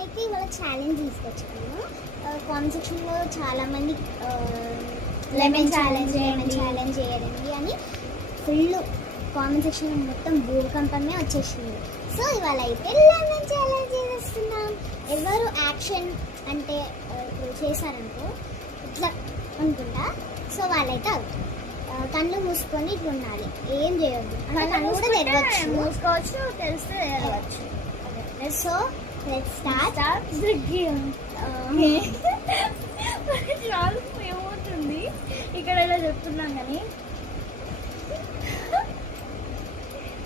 నేనైతే ఇవాళ ఛాలెంజ్ తీసుకొచ్చాను. కామెంట్ సెక్షన్లో చాలామంది లెమన్ ఛాలెంజ్ చేయండి అని ఫుల్ కామెంట్ సెక్షన్ మొత్తం భూకంపమే వచ్చేసింది. సో ఇవాళ అయితే లెమన్ ఛాలెంజ్ చేస్తున్నాం. ఎవరు యాక్షన్ అంటే ఇప్పుడు చేశారనుకో ఇట్లా అనుకుంటా, సో వాళ్ళైతే అవుతారు. కళ్ళు మూసుకొని ఇట్లా ఉండాలి, ఏం చేయొద్దు. కళ్ళు కూడా తెరవచ్చు, మూసుకోవచ్చు, తెలిస్తే తెరవచ్చు. So let's start the game. ఏమవుతుంది ఇక్కడ ఇలా చెప్తున్నాం కానీ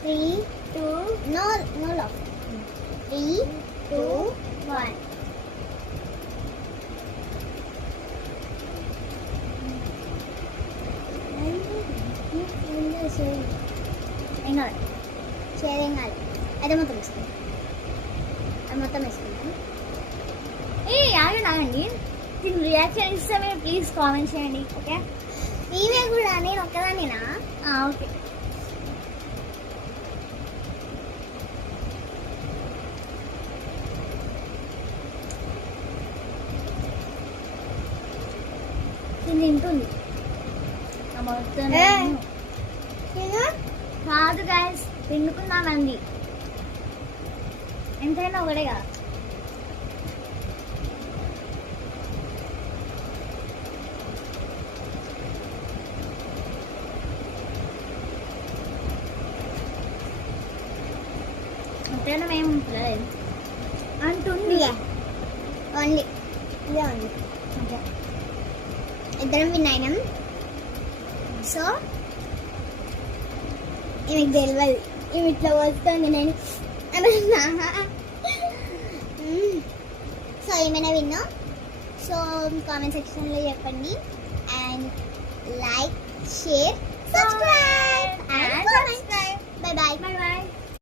3, 2 no lock 3, 2, 1. ఏం కాదు, చేదేం కాదు. అయితే మొత్తం వేసుకుంటాం, అది మొత్తం వేసుకుంటాం. ఆగండి, దీని రియాక్షన్ ఇస్తే మీరు ప్లీజ్ కామెంట్ చేయండి. ఓకే, నీవే కూడా, నేను ఒక్కదాన్నేనా? ఓకే. తింటుంది కాదు గైస్, పిండుకుందామండి. ఎంతైనా ఒకటే కదా. ఎంతైనా మేము అంటుంది ఓన్లీ ఇదే ఉంది. ఓకే, ఇద్దరం విన్ అయినాం. సో ఈమెకు తెలియదు, ఈమె ఇట్లా వస్తుంది, నేను సో ఏమైనా విన్నా. సో కామెంట్ సెక్షన్లో చెప్పండి. And like, share, subscribe. Bye bye.